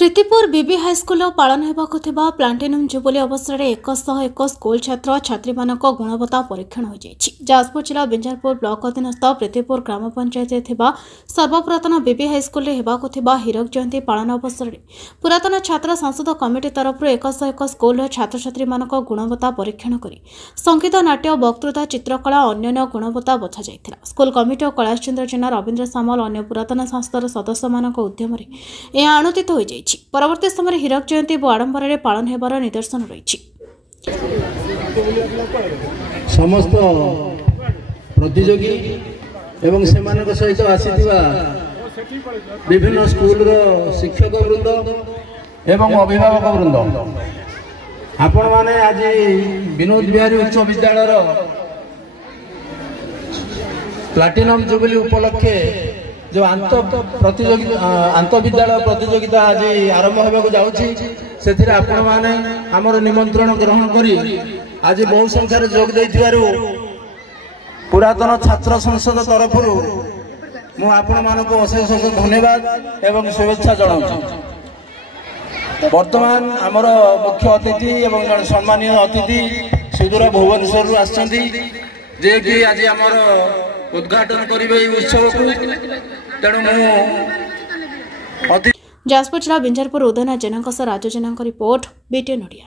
प्रीतिपुर बीबी high school पालन होगा platinum jubilee अवसर में 101 स्कूल छात्र छात्री मानक गुणवत्ता परीक्षण हो जाजपुर जिला बिंजारपुर ब्लॉक अधीनस्थ प्रीतिपुर ग्राम पंचायत सर्वपुरातन बीबी हाईस्कूल हीरक जयंती पालन अवसर में पुरातन छात्र संसद कमिटी तरफ 101 स्कूल छात्र छात्री मानक गुणवत्ता परीक्षण कर संगीत नाट्य वक्तृता चित्रकला अन्य गुणवत्ता बछा जाइथिला। स्कूल कमिटी और कैलाशचंद्र जेना रवींद्र सामल अन्य पुरातन संस्थार सदस्य मानक उद्यम यह अनुदित हो परवर्ती समय हीरक जयंती आडंबर में पालन होबार निदर्शन रही। समस्त प्रतियोगी एवं सेमानक सहित आसीथिबा विभिन्न स्कूल शिक्षक वृंद एवं अभिभावक वृंद आपण माने आज विनोद बिहारी उच्च विद्यालय प्लाटिनम जुबली उपलक्षे जो अंत विद्यालय प्रतियोगिता आज आरंभ होगा जाऊँगी से आपण मैंने आमर निमंत्रण ग्रहण करी आज बहु संख्यार जोग देथिबारु पुरातन छात्र संसद तरफ अशेष अशेष धन्यवाद एवं शुभेच्छा जनाऊँ। वर्तमान आमर मुख्य अतिथि एवं जन सम्मानीय अतिथि सुदूर भुवनेश्वर आसछन्ती जे कि आज आमर उद्घाटन करिबे उत्सव को तेणु जाजपुर जिला बिंजारपुर उदयना जेना राजू जेना रिपोर्ट बीटीएन ओडिया।